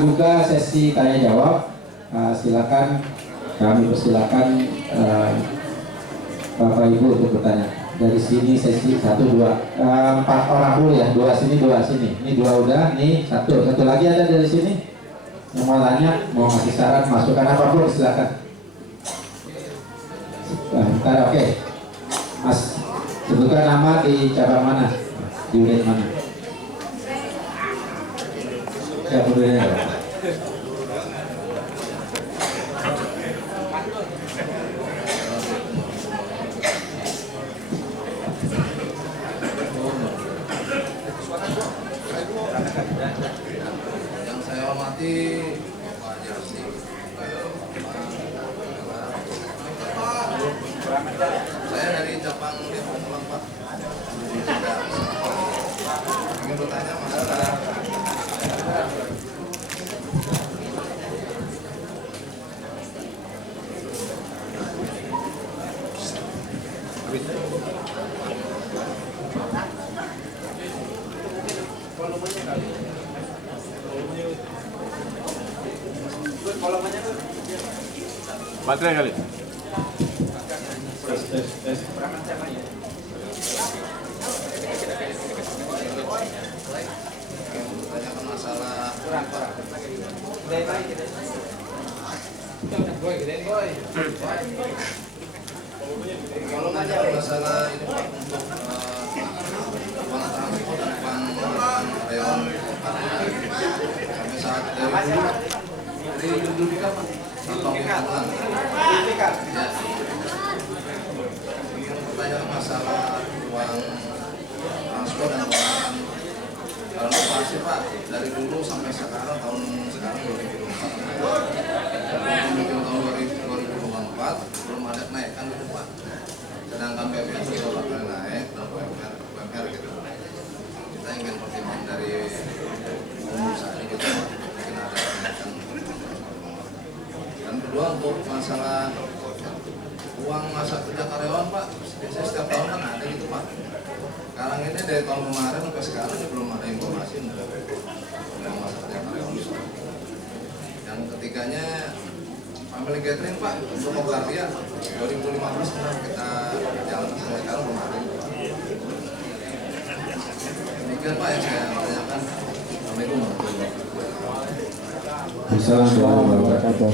Juga sesi tanya jawab, silakan kami persilakan Bapak Ibu untuk bertanya. Dari sini sesi 1, 2, 4 orang dulu ya, 2 sini 2 sini. Ini 2 udah, nih satu lagi ada dari sini yang mau tanya, mau ngasih saran, masukan apapun silakan. Bentar, oke. Mas, sebutkan nama di cabang mana, di unit mana? Ya, kemudian. Yang saya hormati Bapak Jarsi, saya dari cabang Depok Pulang Pak. Ingin bertanya masalah baterai kali. menanyakan masalah kalau menanyakan masalah ini Pak untuk uang transport dan uang karyawan sampai saat dari dulu kan atau bukan ya. Ingin bertanya masalah uang transport dan uang transportasi Pak, dari dulu sampai sekarang tahun sekarang 2024 tahun 2024 belum ada naikkan gitu Pak, sedangkan BPN sudah bakal naik dan UMR gitu. Kita ingin pertimbangan dari pengusaha ini gitu Pak, mungkin ada kenaikan. Dan kedua untuk masalah uang masa kerja karyawan Pak, biasanya setiap tahun kan ada gitu Pak. Sekarang ini dari tahun kemarin sampai sekarang belum ada informasi untuk uang masa kerja karyawan. Yang ketiganya family gathering Pak, untuk Mogardia 2015 pernah kita jalan sampai sekarang belum ada. Demikian Pak yang saya tanyakan. Assalamualaikum warahmatullahi wabarakatuh. Assalamualaikum warahmatullahi wabarakatuh.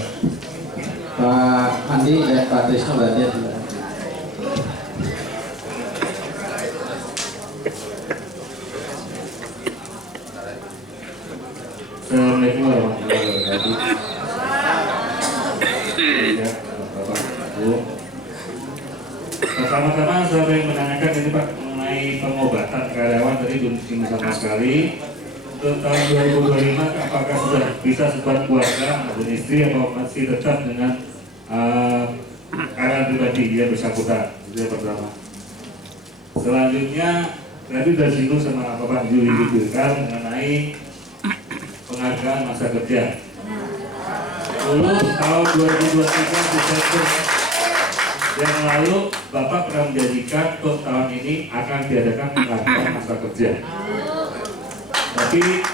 Pak Andi dan Pak Trisno berarti ya. Assalamualaikum warahmatullahi wabarakatuh. Ya, Bapak Ibu. Pertama-tama saya ingin menanyakan ini Pak mengenai pengobatan karyawan tadi belum disinggung sama sekali. Untuk tahun 2025 apakah sudah bisa sebuah keluarga dan istri atau masih tetap dengan karyawan pribadi dia bersangkutan? Itu yang pertama. Selanjutnya tadi sudah disinggung sama Bapak Juli Bidilkar mengenai penghargaan masa kerja. Dulu tahun 2023 Desember yang lalu Bapak pernah menjanjikan untuk tahun ini akan diadakan penghargaan masa kerja. Tapi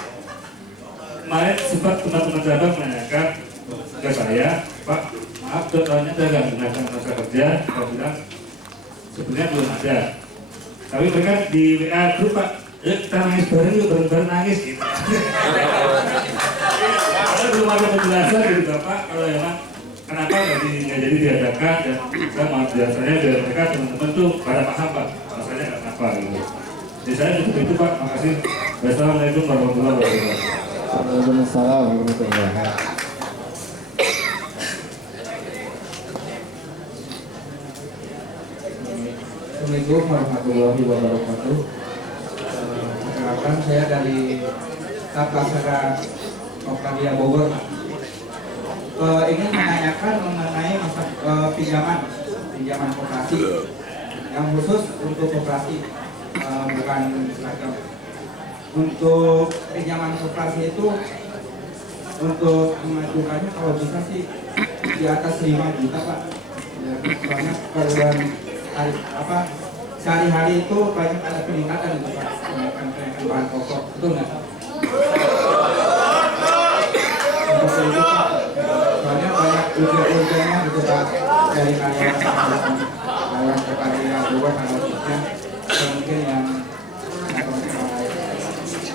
kemarin sempat teman-teman cabang menanyakan ke saya, Pak, maaf tahunnya saya nggak mengadakan masa kerja. Saya bilang sebenarnya belum ada. Tapi mereka di WA grup Pak, kita nangis bareng yuk, bareng-bareng nangis gitu. Kalau belum ada penjelasan dari Bapak kalau memang kenapa nggak jadi diadakan, dan saya mau biasanya biar mereka teman-teman tuh pada paham Pak, masalahnya kenapa gitu. Jadi saya cukup itu Pak, makasih. Wassalamualaikum warahmatullahi wabarakatuh. Waalaikumsalam warahmatullahi wabarakatuh. Assalamualaikum warahmatullahi wabarakatuh. Perkenalkan saya dari Kaplasara Operadia Bogor. Ingin menanyakan mengenai masa pinjaman koperasi yang khusus untuk koperasi, bukan seragam. Untuk pinjaman koperasi itu untuk mengajukannya kalau bisa sih di atas 5 juta Pak. Ya, soalnya keperluan sehari-hari itu banyak ada peningkatan Pak, kenaikan bahan pokok, betul nggak? tujuannya gitu Pak, dari karyawan kepada dua anggotanya mungkin yang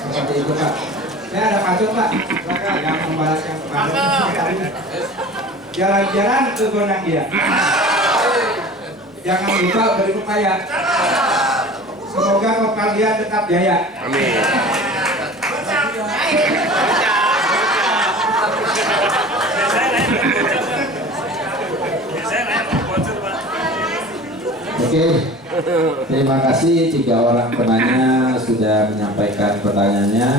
seperti itu Pak. Saya ada pacot Pak, silakan yang membalas yang kemarin. Jalan-jalan ke Gondang Dia. Jangan lupa berupaya. Semoga lokal dia tetap jaya. Amin. Oke, terima kasih 3 orang penanya sudah menyampaikan pertanyaannya.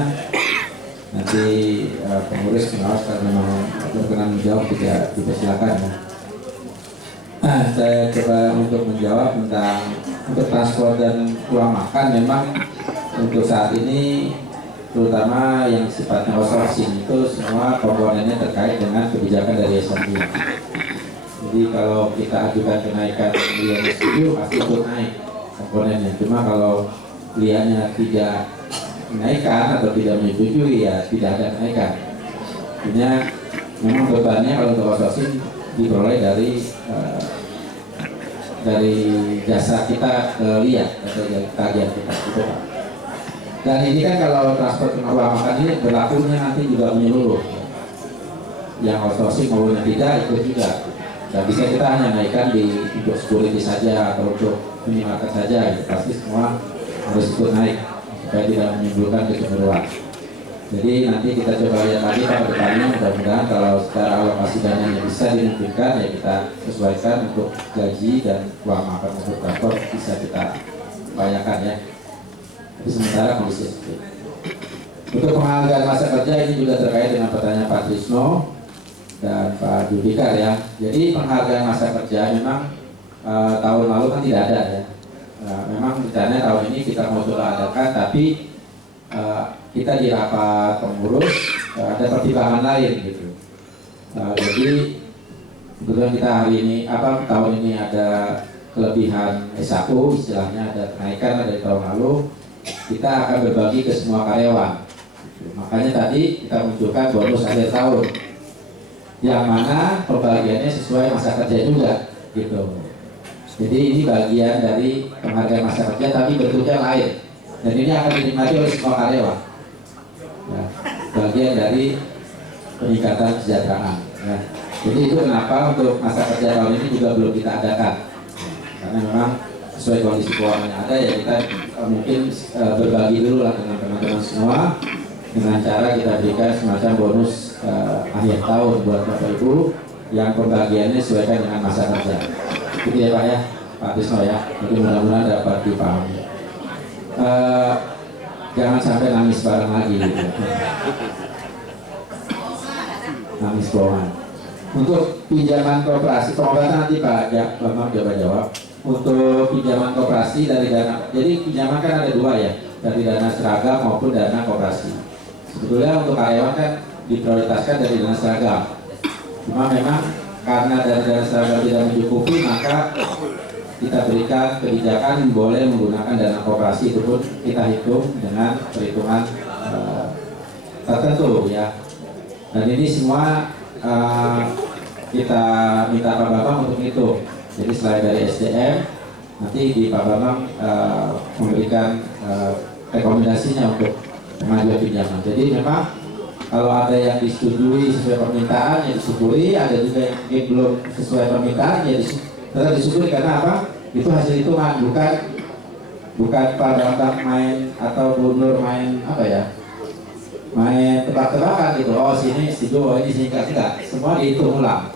Nanti pengurus pengawas kalau memang berkenan menjawab tidak dipersilakan. Saya coba untuk menjawab tentang untuk transport dan uang makan. Memang untuk saat ini terutama yang sifatnya outsourcing itu semua komponennya terkait dengan kebijakan dari SMB. Jadi kalau kita ajukan kenaikan belian setuju pasti ikut naik komponennya. Cuma kalau beliannya tidak menaikkan atau tidak menyetujui ya tidak ada kenaikan. Artinya memang bebannya kalau untuk outsourcing diperoleh dari jasa kita ke lihat atau dari tagihan kita gitu Pak. Dan ini kan kalau transport uang makan ini berlakunya nanti juga menyeluruh. Yang outsourcing maupun yang tidak ikut juga. Tidak bisa kita hanya naikkan untuk security saja atau untuk minimarket saja, gitu. Pasti semua harus ikut naik supaya tidak menimbulkan kecemburuan. Jadi nanti kita coba lihat lagi Pak depannya, mudah-mudahan kalau secara alokasi dananya bisa dimungkinkan ya kita sesuaikan untuk gaji dan uang makan untuk transport bisa kita upayakan ya. Tapi sementara kondisi seperti itu. Untuk penghargaan masa kerja ini juga terkait dengan pertanyaan Pak Trisno dan Pak Judikar ya. Jadi penghargaan masa kerja memang tahun lalu kan tidak ada ya. Memang rencananya tahun ini kita mau coba adakan, tapi kita di rapat pengurus ada pertimbangan lain gitu. Jadi kebetulan kita hari ini tahun ini ada kelebihan SAU, istilahnya ada kenaikan dari tahun lalu. Kita akan berbagi ke semua karyawan. Makanya tadi kita munculkan bonus akhir tahun, yang mana pembagiannya sesuai masa kerja juga, gitu. Jadi ini bagian dari penghargaan masa kerja, tapi bentuknya lain. Dan ini akan dinikmati oleh semua karyawan. Ya, bagian dari peningkatan kesejahteraan. Ya. Jadi itu kenapa untuk masa kerja tahun ini juga belum kita adakan, karena memang sesuai kondisi keuangan yang ada ya kita mungkin berbagi dulu lah dengan teman-teman semua dengan cara kita berikan semacam bonus akhir tahun buat Bapak Ibu yang pembagiannya sesuaikan dengan masa kerja. Gitu ya Pak ya, Pak Trisno ya. Jadi mudah-mudahan dapat dipahami. Jangan sampai nangis bareng lagi gitu. Nangis bohongan. Untuk pinjaman koperasi, pengobatan nanti Pak Bambang coba jawab. Untuk pinjaman koperasi dari dana, jadi pinjaman kan ada 2 ya, dari dana seragam maupun dana koperasi. Sebetulnya untuk karyawan kan diprioritaskan dari dana seragam. Cuma memang karena dari dana seragam tidak mencukupi, maka kita berikan kebijakan boleh menggunakan dana koperasi, itu pun kita hitung dengan perhitungan tertentu ya. Dan ini semua kita minta Pak Bambang untuk itu. Jadi selain dari SDM, nanti di Pak Bambang memberikan rekomendasinya untuk pengajuan pinjaman. Jadi memang kalau ada yang disetujui sesuai permintaan ya disyukuri, ada juga yang mungkin belum sesuai permintaan ya tetap disyukuri, karena apa? Itu hasil hitungan, bukan Pak Bambang main atau gubernur main main tebak-tebakan gitu. Oh sini setuju, oh ini sini enggak. Semua dihitung ulang.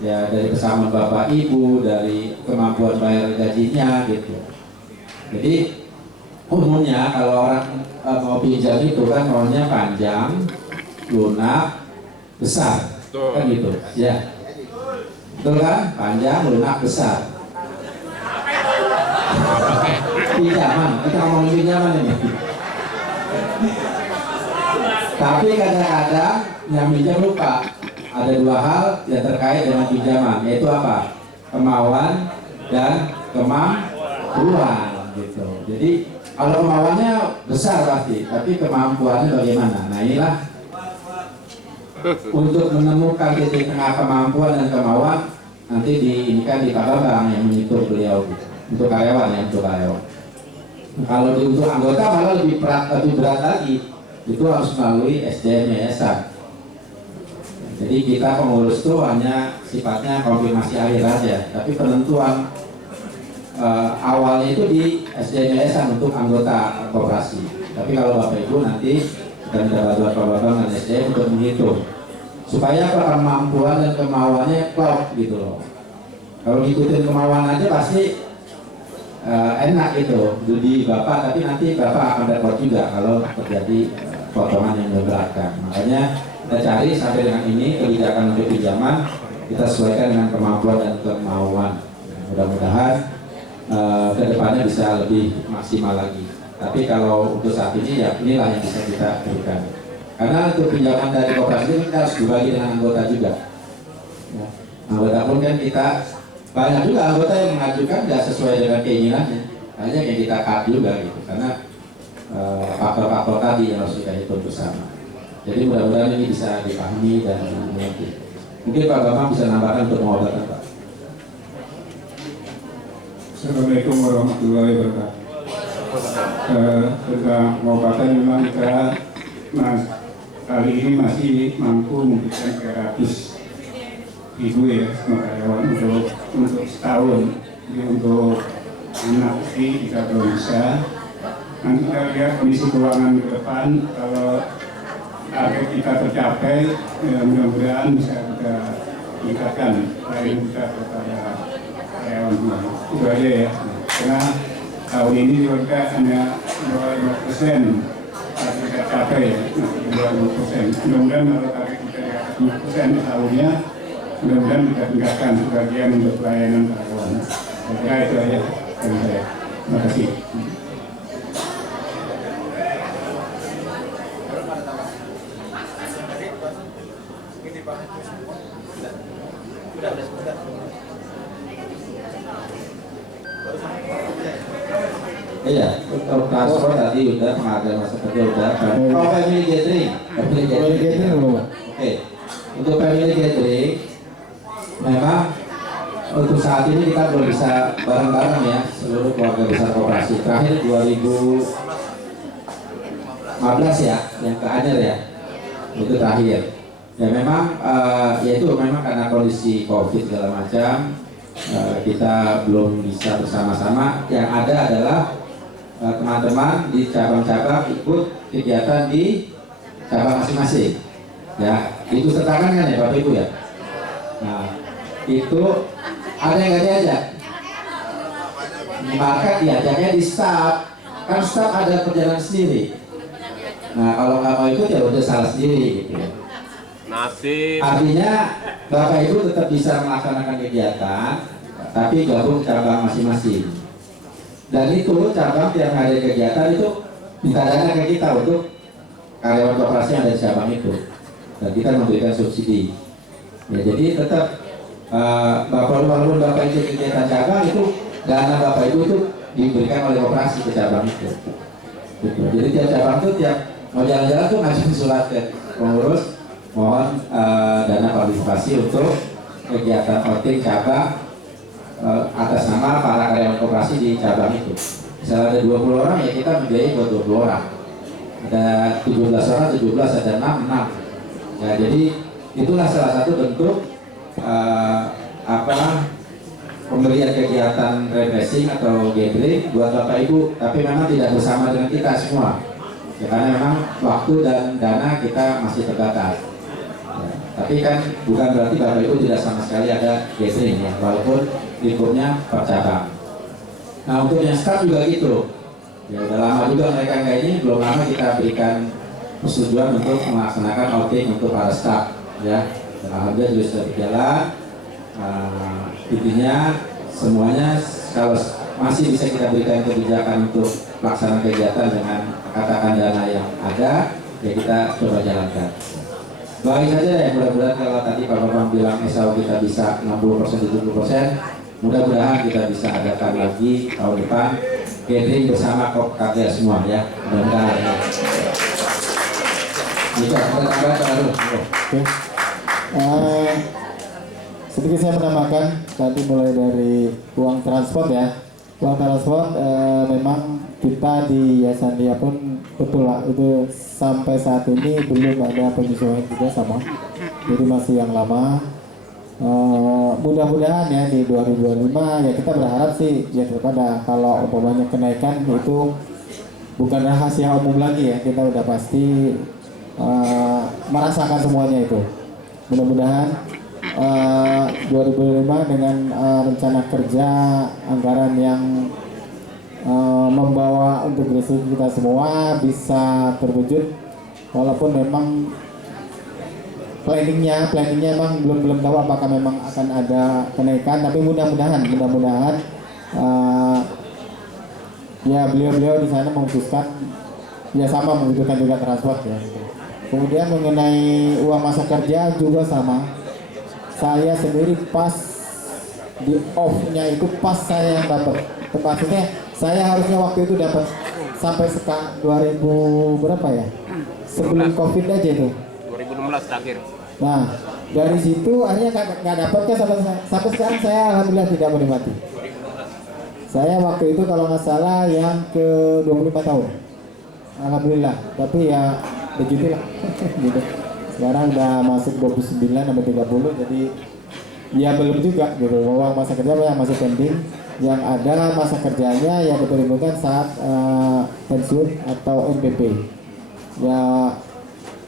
Ya dari kesamaan Bapak Ibu, dari kemampuan bayar gajinya gitu. Jadi umumnya kalau orang mau pinjam itu kan maunya panjang, lunak, besar, kan gitu ya. Betul kan? Panjang, lunak, besar. Pinjaman, kita ngomongin pinjaman ini. Tapi kadang-kadang yang pinjam lupa. Ada 2 hal yang terkait dengan pinjaman, yaitu apa? Kemauan dan kemampuan gitu. Jadi kalau kemauannya besar pasti, tapi kemampuannya bagaimana? Nah inilah untuk menemukan titik tengah kemampuan dan kemauan nanti diinikan di Pak Bambang yang menyitur beliau untuk karyawan ya, untuk karyawan. Kalau untuk anggota malah lebih berat lagi, itu harus melalui SDM yayasan. Jadi kita pengurus itu hanya sifatnya konfirmasi akhir aja, tapi penentuan awalnya itu di SDM yayasan untuk anggota koperasi. Tapi kalau Bapak Ibu nanti kita minta bantuan Pak Bambang dan SDM untuk menghitung supaya kemampuan dan kemauannya klop gitu loh. Kalau ngikutin kemauan aja pasti enak gitu di Bapak, tapi nanti Bapak akan repot juga kalau terjadi potongan yang berbelakang. Makanya kita cari sampai dengan ini kebijakan untuk pinjaman kita sesuaikan dengan kemampuan dan kemauan. Mudah-mudahan kedepannya bisa lebih maksimal lagi. Tapi kalau untuk saat ini ya inilah yang bisa kita berikan. Karena untuk pinjaman dari koperasi ini kita harus dibagi dengan anggota juga. Ya. Anggota pun kan kita banyak juga anggota yang mengajukan tidak sesuai dengan keinginannya. Hanya yang kita cut juga gitu. Karena faktor-faktor tadi yang harus kita hitung bersama. Jadi mudah-mudahan ini bisa dipahami dan mengerti. Mungkin Pak Bambang bisa nambahkan untuk pengobatan Pak. Assalamualaikum warahmatullahi wabarakatuh. Tentang pengobatan memang kita kali ini masih mampu memberikan 300.000 ya sama karyawan untuk setahun. Jadi untuk anak sih kita belum bisa. Nanti kita lihat kondisi keuangan ke depan, kalau target kita tercapai, ya mudah-mudahan bisa kita tingkatkan lain kita kepada karyawan semua. Itu aja ya. Karena tahun ini juga hanya 25% target kita capai ya, 20%. Mudah-mudahan kalau target kita di atas 5% di tahunnya, mudah-mudahan kita tingkatkan sebagian untuk pelayanan karyawan. Saya kira itu aja dari saya. Terima kasih. Iya, untuk transport tadi udah, penghargaan masa kerja udah. Oh, family gathering, Oke, untuk family gathering, memang untuk saat ini kita belum bisa bareng-bareng ya seluruh keluarga besar koperasi. Terakhir 2015 ya, yang ke Anyer ya, itu terakhir. Ya memang, yaitu memang karena kondisi COVID segala macam, kita belum bisa bersama-sama. Yang ada adalah teman-teman di cabang-cabang ikut kegiatan di cabang masing-masing. Ya, itu tertangan kan ya Bapak Ibu ya. Nah, itu ada yang nggak diajak. Maka diajaknya di staff. Kan staff ada perjalanan sendiri. Nah, kalau nggak mau ikut ya udah salah sendiri gitu ya. Nasib. Artinya Bapak Ibu tetap bisa melaksanakan kegiatan, tapi gabung cabang masing-masing. Dan itu cabang yang ada kegiatan itu minta dana ke kita untuk karyawan koperasi yang ada di cabang itu, dan kita memberikan subsidi. Ya, jadi tetap walaupun Bapak ikut kegiatan cabang itu dana Bapak Ibu itu diberikan oleh koperasi ke cabang itu. Gitu. Jadi tiap cabang itu tiap mau jalan-jalan tuh ngajuin surat ke pengurus, mohon dana partisipasi untuk kegiatan outing cabang atas nama para karyawan koperasi di cabang itu. Misalnya ada 20 orang ya kita membiayai buat 20 orang. Ada 17 orang, 17, ada 6. Ya, jadi itulah salah satu bentuk pemberian kegiatan refreshing atau gathering buat Bapak Ibu, tapi memang tidak bersama dengan kita semua. Ya, karena memang waktu dan dana kita masih terbatas. Tapi kan bukan berarti Bapak Ibu tidak sama sekali ada gathering ya, walaupun lingkupnya per cabang. Nah, untuk yang staff juga gitu. Ya udah lama juga mereka kayak ini, belum lama kita berikan persetujuan untuk melaksanakan outing untuk para staff ya. Dan alhamdulillah juga sudah berjalan. Intinya semuanya kalau masih bisa kita berikan kebijakan untuk pelaksanaan kegiatan dengan katakan dana yang ada, ya kita coba jalankan. Doain saja ya, mudah-mudahan kalau tadi Pak Bambang bilang SAU kita bisa 60%, 70%, mudah-mudahan kita bisa adakan lagi tahun depan gathering bersama karya semua ya, mudah-mudahan. Bisa, kita tambah baru. Oke. Sedikit saya menambahkan tadi mulai dari uang transport ya. Uang transport memang kita di Yayasan Lia pun betul lah itu sampai saat ini belum ada penyesuaian juga sama. Jadi masih yang lama. Mudah-mudahan ya di 2025 ya kita berharap sih ya kepada kalau umpamanya kenaikan itu bukan rahasia umum lagi ya, kita udah pasti merasakan semuanya itu. Mudah-mudahan 2005 dengan rencana kerja anggaran yang membawa integrasi kita semua bisa terwujud, walaupun memang planningnya memang belum tahu apakah memang akan ada kenaikan, tapi mudah-mudahan ya beliau di sana memutuskan ya sama membutuhkan juga transport ya. Kemudian mengenai uang masa kerja juga sama. Saya sendiri pas di off-nya itu pas saya yang dapat. Maksudnya saya harusnya waktu itu dapat sampai 2000 berapa ya? Sebelum Covid aja itu. 2016 terakhir. Nah, dari situ akhirnya nggak dapat kan sampai sekarang saya alhamdulillah tidak menikmati. Saya waktu itu kalau nggak salah yang ke 25 tahun. Alhamdulillah, tapi ya begitulah. Gitu. Sekarang udah masuk 29 sampai 30, jadi ya belum juga gitu. Uang masa kerja yang masih pending, yang ada masa kerjanya yang diperlukan saat pensiun atau NPP. Ya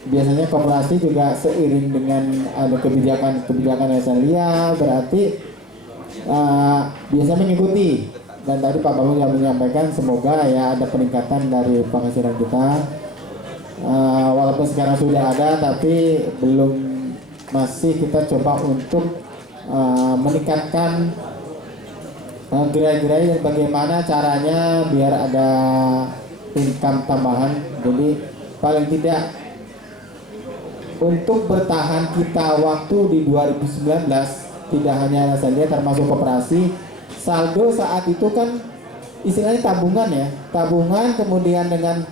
biasanya koperasi juga seiring dengan ada kebijakan Yayasan Lia berarti biasa mengikuti. Dan tadi Pak Bambang yang menyampaikan semoga ya ada peningkatan dari penghasilan kita. Walaupun sekarang sudah ada, tapi masih kita coba untuk meningkatkan gerai-gerai dan bagaimana caranya biar ada income tambahan. Jadi paling tidak untuk bertahan kita waktu di 2019 tidak hanya saja termasuk koperasi. Saldo saat itu kan istilahnya tabungan kemudian dengan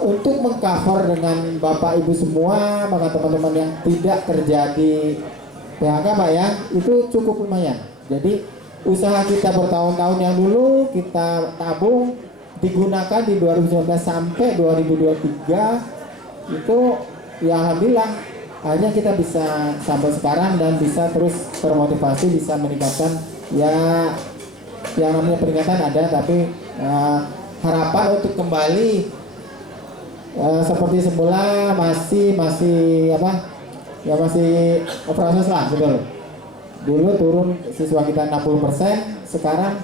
untuk mengcover dengan Bapak Ibu semua, maka teman-teman yang tidak terjadi PHK Pak ya, itu cukup lumayan. Jadi usaha kita bertahun-tahun yang dulu kita tabung digunakan di 2019 sampai 2023 itu ya alhamdulillah hanya kita bisa sampai sekarang dan bisa terus termotivasi, bisa meningkatkan ya yang namanya peningkatan ada, tapi harapan untuk kembali seperti semula masih proses lah betul. Dulu turun siswa kita 60%, sekarang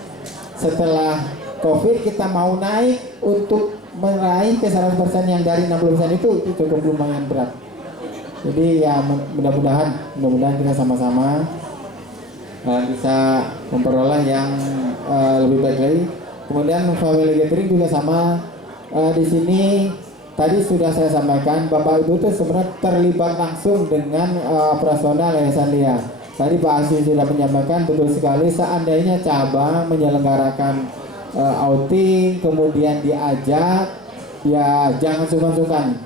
setelah Covid kita mau naik untuk meraih ke 100% yang dari 60% itu cukup lumayan berat. Jadi ya mudah-mudahan kita sama-sama bisa memperoleh yang lebih baik lagi. Kemudian family gathering juga sama. Di sini tadi sudah saya sampaikan Bapak Ibu itu sebenarnya terlibat langsung dengan operasional Yayasan Lia. Tadi Pak Asy sudah menyampaikan betul sekali, seandainya cabang menyelenggarakan outing kemudian diajak ya jangan sungkan-sungkan.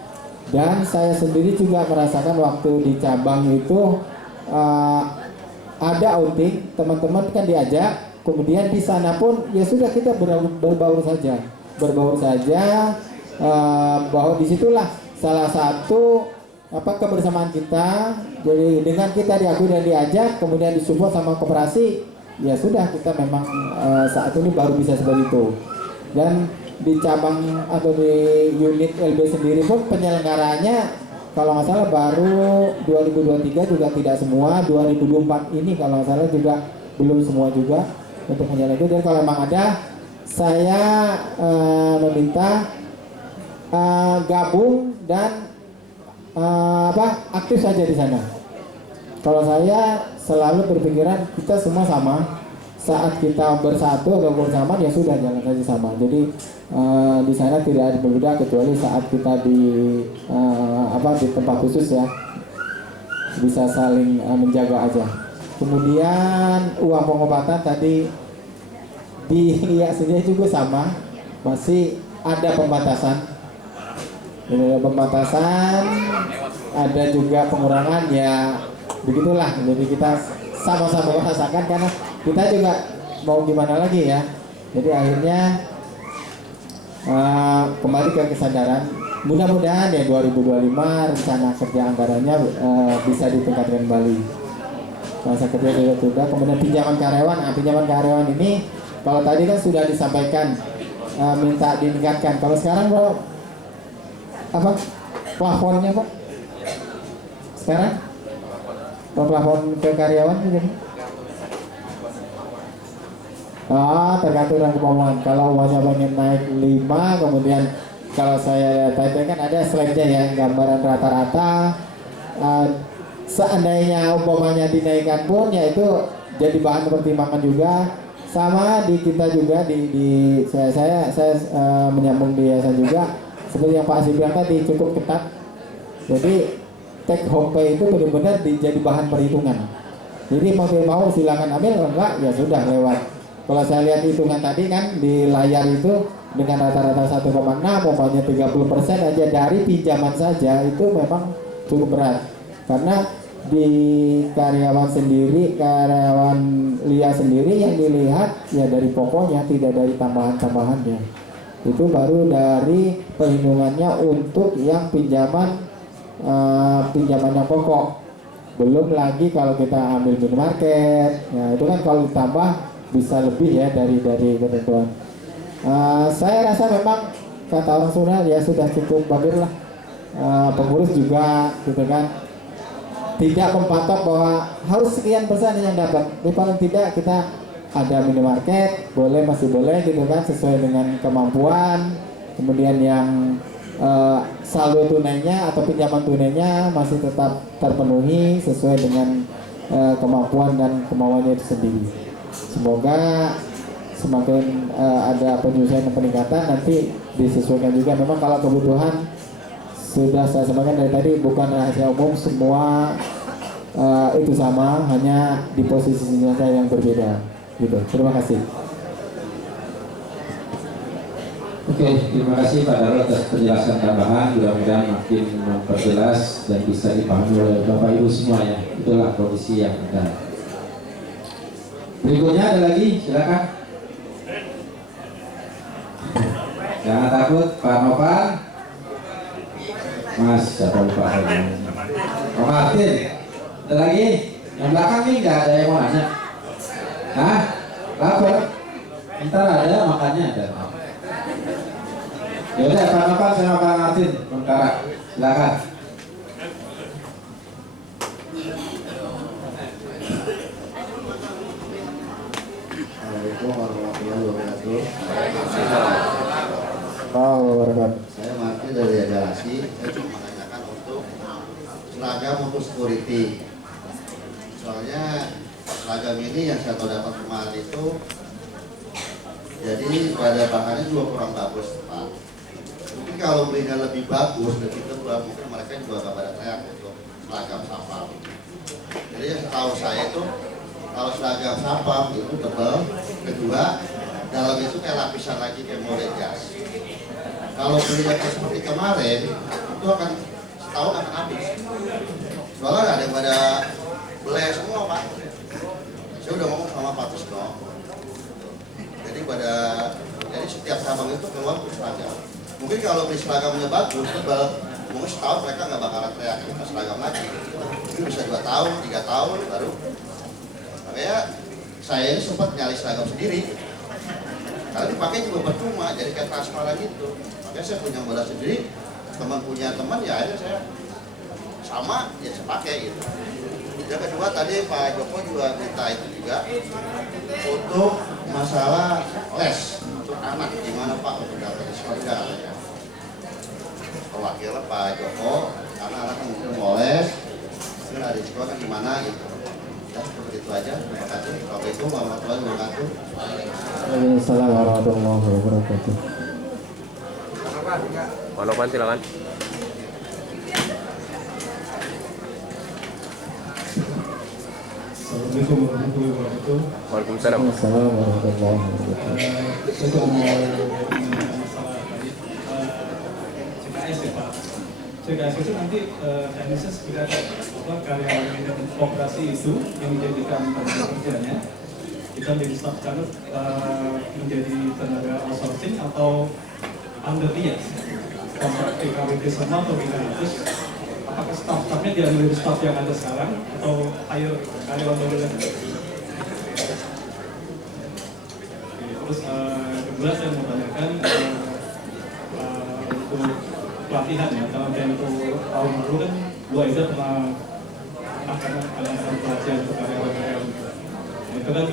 Dan saya sendiri juga merasakan waktu di cabang itu ada outing, teman-teman kan diajak, kemudian di sana pun ya sudah kita berbaur saja, bahwa disitulah salah satu kebersamaan kita. Jadi dengan kita diakui dan diajak, kemudian disupport sama koperasi, ya sudah kita memang saat ini baru bisa seperti itu. Dan di cabang atau di unit LB sendiri pun penyelenggaranya kalau nggak salah baru 2023 juga tidak semua, 2024 ini kalau nggak salah juga belum semua juga untuk menjalankan. Dan kalau memang ada, saya meminta gabung dan aktif saja di sana. Kalau saya selalu berpikiran kita semua sama, saat kita bersatu atau bersama ya sudah jalan saja sama. Jadi di sana tidak ada berbeda kecuali saat kita di tempat khusus ya, bisa saling menjaga aja. Kemudian uang pengobatan tadi di sini juga sama, masih ada pembatasan. Jadi ada pembatasan, ada juga pengurangan ya begitulah. Jadi kita sama-sama merasakan karena kita juga mau gimana lagi ya. Jadi akhirnya kembali ke kesadaran. Mudah-mudahan ya 2025 rencana kerja anggarannya bisa ditingkatkan kembali. Masa kerja juga, kemudian pinjaman karyawan. Nah, pinjaman karyawan ini kalau tadi kan sudah disampaikan minta ditingkatkan. Kalau sekarang bro, apa plafonnya Pak? Sekarang plafon ke karyawan juga? Tergantung dengan kemauan. Kalau uangnya pengen naik 5, kemudian kalau saya tadi kan ada slide-nya ya, gambaran rata-rata. Seandainya umpamanya dinaikkan pun, yaitu jadi bahan pertimbangan juga. Sama di kita juga di saya menyambung di yayasan juga. Seperti yang Pak Asy bilang tadi, cukup ketat. Jadi take home pay itu benar-benar jadi bahan perhitungan. Jadi mau silakan ambil, enggak ya sudah lewat. Kalau saya lihat hitungan tadi kan di layar itu dengan rata-rata 1,6, umpamanya 30% aja dari pinjaman saja itu memang cukup berat. Karena di karyawan LIA sendiri yang dilihat ya dari pokoknya, tidak dari tambahan-tambahannya. Itu baru dari perhitungannya untuk yang pinjaman yang pokok. Belum lagi kalau kita ambil minimarket, ya itu kan kalau ditambah bisa lebih ya dari ketentuan. Saya rasa memang kata orang Sunda ya sudah cukup bagus lah. Pengurus juga gitu kan tidak mempatok bahwa harus sekian persen yang dapat. Di paling tidak kita ada minimarket, masih boleh gitu kan, sesuai dengan kemampuan. Kemudian yang saldo tunainya atau pinjaman tunainya masih tetap terpenuhi sesuai dengan kemampuan dan kemauannya itu sendiri. Semoga semakin ada penyesuaian dan peningkatan, nanti disesuaikan juga. Memang kalau kebutuhan sudah saya sampaikan dari tadi, bukan rahasia umum, semua itu sama, hanya di posisinya saya yang berbeda gitu. Terima kasih. Oke, terima kasih Pak Darul atas penjelasan tambahan. Mudah-mudahan makin memperjelas dan bisa dipahami oleh Bapak Ibu semua ya. Itulah kondisi yang ada. Berikutnya ada lagi, silakan. Jangan takut, Pak Novan. Mas, siapa lupa lagi? Pak Martin, ada lagi? Yang belakang nih nggak ada yang mau nanya? Hah? Lapor? Ntar ada, makannya ada. Yaudah, Pak Novan sama Pak Martin, sementara. Silakan. Assalamualaikum warahmatullahi wabarakatuh. Saya Martin dari Ajalasi. Saya cuma menanyakan untuk seragam untuk security. Soalnya seragam ini yang saya tahu dapat kemarin itu, jadi pada bahannya juga kurang bagus Pak. Mungkin kalau belinya lebih bagus, lebih tebal, mungkin mereka juga gak pada teriak untuk seragam sapam. Jadi yang setahu saya itu, kalau seragam sapam itu tebal, kedua dalam itu kayak lapisan lagi kayak model jas. Kalau belinya seperti kemarin, itu akan setahun akan habis. Soalnya ada yang pada beli semua Pak. Saya udah ngomong sama Pak Tisno. Jadi setiap cabang itu keluar untuk seragam. Mungkin kalau beli seragamnya bagus, tebal, mungkin setahun mereka nggak bakalan teriak kita seragam lagi. Mungkin bisa 2 tahun, 3 tahun baru. Makanya saya ini sempat nyari seragam sendiri. Karena dipakai juga percuma, jadi kayak transparan gitu. Makanya saya punya bola sendiri, teman punya teman ya akhirnya saya sama ya saya pakai gitu. Yang kedua tadi Pak Joko juga minta itu juga untuk masalah les untuk anak, gimana Pak untuk dapat diskon ya. Wakilnya Pak Joko, karena anak mungkin mau les, mungkin ada diskon gimana gitu. Ya seperti itu aja. Terima kasih. Assalamualaikum warahmatullahi wabarakatuh. Waalaikumsalam warahmatullahi wabarakatuh. Pak Novan silakan. Assalamualaikum warahmatullahi wabarakatuh. Waalaikumsalam. Waalaikumsalam warahmatullahi wabarakatuh. Saya mau masalah tadi CKS ya Pak. CKS itu nanti teknisnya sekitar karyawan manajemen koperasi itu yang dijadikan tenaga kerjanya kita menjadi staff channel menjadi tenaga outsourcing atau under dia kontrak TKWT sama atau terus apakah staff-staffnya diambil dari staff yang ada sekarang atau hire karyawan baru lagi. Terus kedua saya mau tanyakan untuk pelatihan ya, dalam tempo tahun lalu kan Bu Aida pernah akan pelatihan untuk karyawan-karyawan itu kan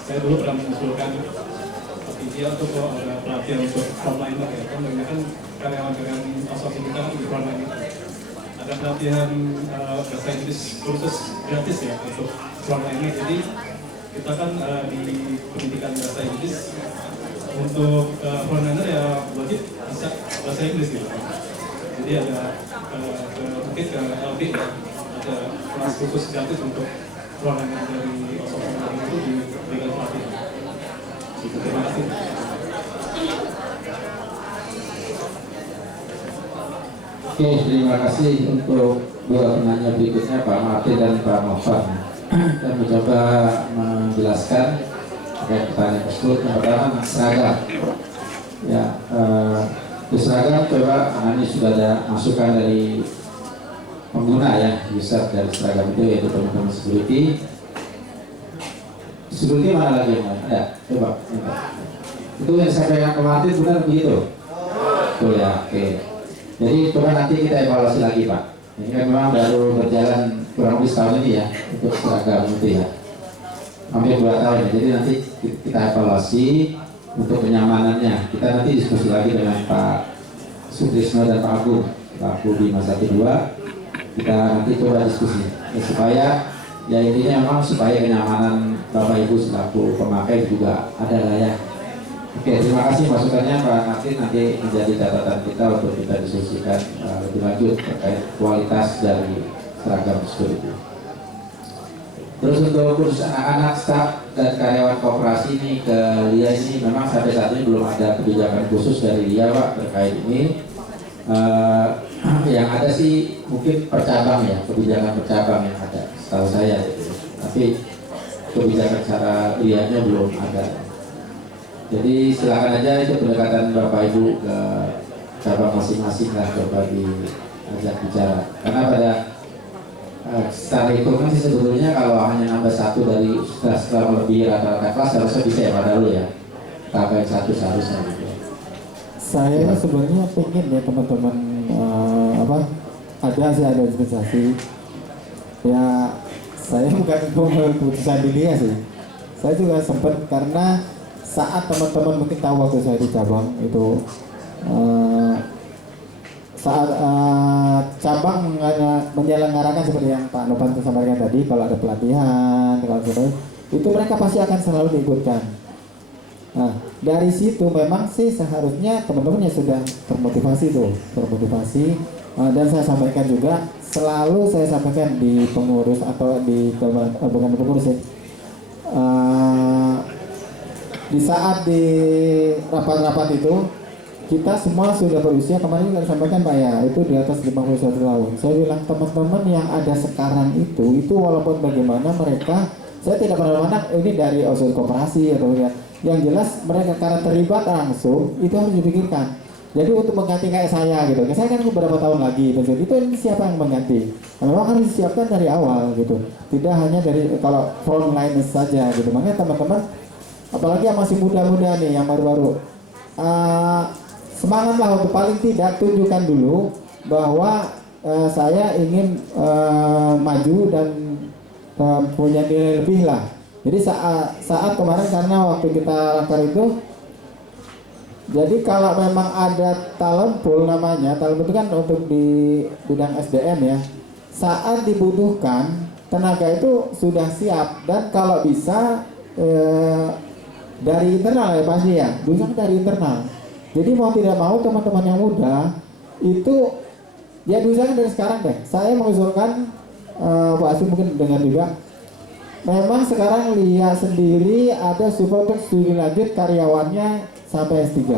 saya dulu pernah mengusulkan dia untuk ada pelatihan untuk frontliner ya, kan banyak kan karyawan-karyawan outsourcing kita kan di frontline itu ada pelatihan bahasa Inggris kursus gratis ya untuk frontline, jadi kita kan di pendidikan bahasa Inggris untuk frontliner ya wajib bisa bahasa Inggris gitu. Jadi ada mungkin ke LB ya, ada kelas khusus gratis untuk frontliner dari outsourcing itu diberikan pelatihan. Terima kasih. Oke, terima kasih untuk dua penanya berikutnya Pak Martin dan Pak Novan. Saya mencoba menjelaskan terkait pertanyaan tersebut. Yang pertama seragam. Ya, seragam coba ini sudah ada masukan dari pengguna ya, user dari seragam itu yaitu teman-teman security. Security mana lagi yang ada? Coba. Itu yang saya pegang kemarin benar begitu? Betul ya, oke. Jadi coba nanti kita evaluasi lagi Pak. Ini kan memang baru berjalan kurang lebih setahun ini ya untuk seragam itu ya. Hampir 2 tahun ya. Jadi nanti kita evaluasi untuk kenyamanannya. Kita nanti diskusi lagi dengan Pak Sutrisno dan Pak Agung, Pak Agung di masa kedua. Kita nanti coba diskusi ya, supaya ya intinya memang supaya kenyamanan Bapak Ibu selaku pemakai juga ada lah ya. Oke, terima kasih masukannya Pak Martin, nanti menjadi catatan kita untuk kita diskusikan lebih lanjut terkait kualitas dari seragam security. Terus untuk kursus anak-anak, staf dan karyawan koperasi ini ke LIA ini memang sampai saat ini belum ada kebijakan khusus dari LIA Pak terkait ini. Yang ada sih mungkin percabang ya, kebijakan percabang yang ada setahu saya gitu. Tapi kebijakan secara LIA-nya belum ada. Jadi silakan aja itu pendekatan Bapak Ibu ke cabang masing-masing lah, coba diajak bicara. Karena pada secara hitungan sih sebetulnya kalau hanya nambah 1 dari setelah lebih rata-rata kelas harusnya bisa ya Pak Darul ya. Tambahin 1 seharusnya gitu. Saya sebenarnya pengen ya teman-teman ada dispensasi. Ya saya bukan keputusan dunia sih. Saya juga sempat karena saat teman-teman mungkin tahu waktu saya di cabang itu saat cabang menyelenggarakan seperti yang Pak Novanto sampaikan tadi, kalau ada pelatihan, kalau itu mereka pasti akan selalu diikutkan. Nah dari situ memang sih seharusnya teman-teman yang sudah termotivasi dan saya sampaikan juga, selalu saya sampaikan di pengurus atau di bukan pengurus ya. Di saat di rapat-rapat itu kita semua sudah berusia, kemarin kita sampaikan Pak ya, itu di atas 51 tahun. Saya bilang teman-teman yang ada sekarang itu walaupun bagaimana mereka, saya tidak pernah mana ini dari unsur koperasi atau ya, yang jelas mereka karena terlibat langsung itu harus dipikirkan. Jadi untuk mengganti kayak saya gitu, saya kan beberapa tahun lagi itu ini siapa yang mengganti? Nah, memang harus disiapkan dari awal gitu, tidak hanya dari kalau frontliners saja gitu. Makanya teman-teman apalagi yang masih muda-muda nih, yang baru-baru, semangatlah untuk paling tidak tunjukkan dulu bahwa saya ingin maju dan punya nilai lebih lah. Jadi saat kemarin karena waktu kita lakukan itu, jadi kalau memang ada talent pool namanya, talent pool itu kan untuk di bidang SDM ya, saat dibutuhkan tenaga itu sudah siap dan kalau bisa dari internal ya pasti ya, bisa dari internal. Jadi mau tidak mau teman-teman yang muda itu ya bisa dari sekarang deh. Saya mengusulkan Pak Asyik mungkin dengar juga. Memang sekarang LIA sendiri ada support untuk studi lanjut karyawannya sampai S3.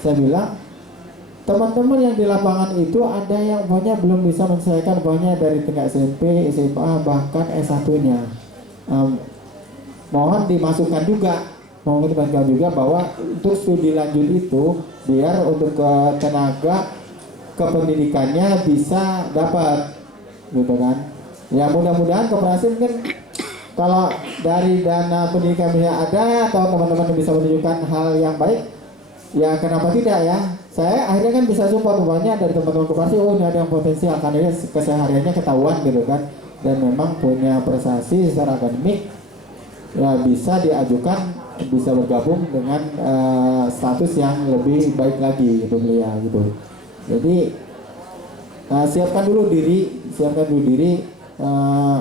Saya bilang teman-teman yang di lapangan itu ada yang umpamanya belum bisa menyelesaikan umpamanya dari tingkat SMP, SMA, bahkan S1-nya. Mohon dimasukkan juga bahwa untuk studi lanjut itu biar untuk ke tenaga kependidikannya bisa dapat, gitu kan. Ya mudah-mudahan koperasi mungkin kalau dari dana pendidikan ada atau teman-teman bisa menunjukkan hal yang baik, ya kenapa tidak ya. Saya akhirnya kan bisa support umpamanya dari teman-teman koperasi, oh ini ada yang potensial karena ini kesehariannya ketahuan gitu kan, dan memang punya prestasi secara akademik, ya bisa diajukan, bisa bergabung dengan status yang lebih baik lagi gitu ya gitu. Jadi siapkan dulu diri.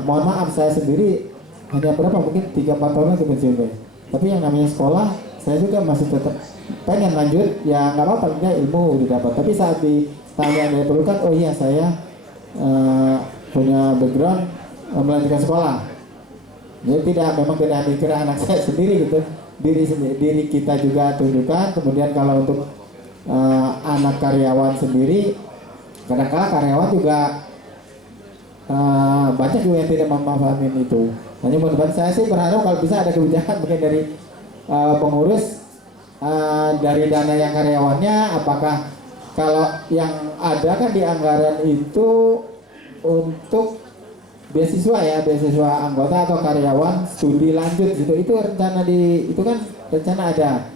Mohon maaf saya sendiri hanya berapa mungkin 3-4 tahun lagi pensiun, tapi yang namanya sekolah saya juga masih tetap pengen lanjut, ya nggak apa-apa, ilmu didapat. Tapi saat ditanya yang diperlukan, oh iya saya punya background melanjutkan sekolah. Jadi memang tidak dikira anak saya sendiri gitu, diri kita juga tunjukkan. Kemudian kalau untuk anak karyawan sendiri, kadang-kadang karyawan juga banyak juga yang tidak memanfaatkan itu. Hanya mudah-mudahan saya sih berharap kalau bisa ada kebijakan mungkin dari pengurus dari dana yang karyawannya, apakah kalau yang ada kan di anggaran itu untuk beasiswa anggota atau karyawan studi lanjut gitu, itu rencana ada.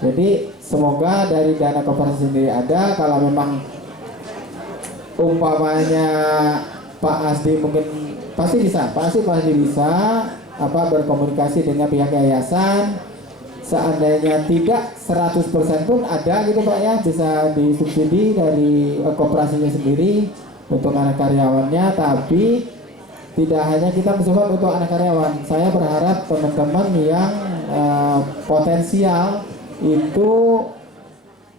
Jadi semoga dari dana koperasi sendiri ada. Kalau memang umpamanya Pak Asdi mungkin pasti bisa berkomunikasi dengan pihak yayasan. Seandainya tidak 100% pun ada gitu Pak ya, bisa disubsidi dari koperasinya sendiri untuk anak karyawannya. Tapi tidak hanya kita mensupport untuk anak karyawan. Saya berharap teman-teman yang potensial itu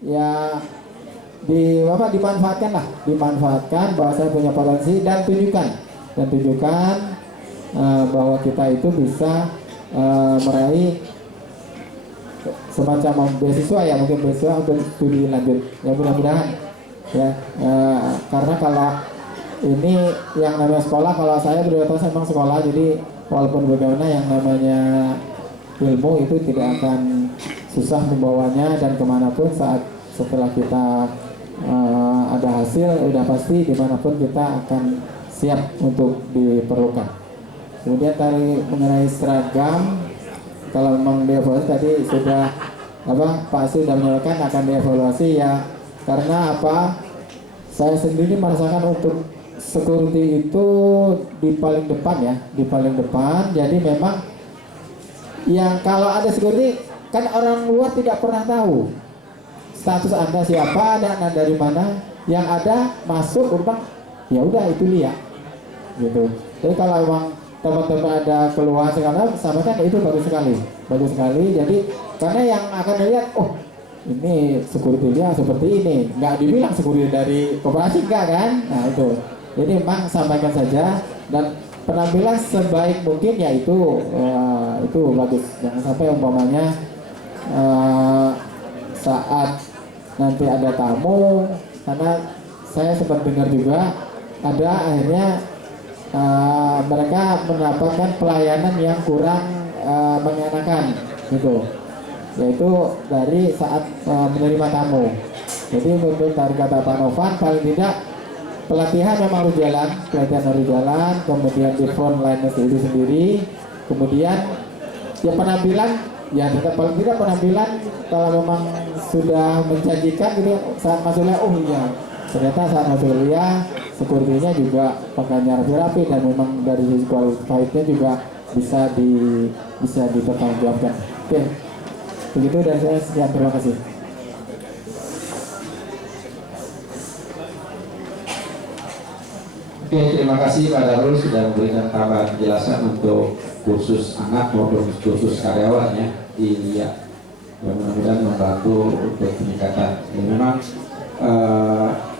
ya dimanfaatkan bahwa saya punya potensi, dan tunjukkan bahwa kita itu bisa meraih semacam beasiswa ya, mungkin beasiswa untuk studi lanjut ya, mudah-mudahan ya. Karena kalau ini yang namanya sekolah, kalau saya prioritas memang sekolah, jadi walaupun bagaimana yang namanya ilmu itu tidak akan susah membawanya, dan kemanapun setelah kita ada hasil udah pasti dimanapun kita akan siap untuk diperlukan. Kemudian tadi mengenai seragam, kalau memang dievaluasi tadi sudah Pak Asri sudah menyampaikan akan dievaluasi ya, karena saya sendiri merasakan untuk security itu di paling depan. Jadi memang yang kalau ada security kan orang luar tidak pernah tahu status Anda siapa, Anda dari mana. Yang ada masuk umpang ya udah itu lihat gitu. Jadi kalau memang teman-teman ada keluhan sekarang sampaikan, itu bagus sekali. Jadi karena yang akan melihat, oh ini security-nya seperti ini, nggak dibilang security dari koperasi enggak kan. Nah itu, jadi memang sampaikan saja, dan penampilan sebaik mungkin ya itu bagus. Jangan sampai umpamanya saat nanti ada tamu, karena saya sempat dengar juga ada akhirnya mereka mendapatkan pelayanan yang kurang mengenakan gitu, yaitu dari saat menerima tamu. Jadi untuk dari kata Pak Novan, paling tidak pelatihan memang harus jalan, kemudian di front liners itu sendiri, kemudian ya penampilan ya tetap paling tidak penampilan kalau memang sudah menjanjikan gitu saat masuk kuliah, oh iya ternyata saat masuk kuliah security-nya juga pakainya rapi-rapi, dan memang dari sisi qualified-nya juga bisa dipertanggungjawabkan. Oke, begitu dari saya, sekian, terima kasih. Oke, terima kasih Pak Darul sudah memberikan tambahan penjelasan untuk kursus anak maupun kursus karyawan ya di LIA, yang mudah-mudahan membantu untuk peningkatan. Ya, memang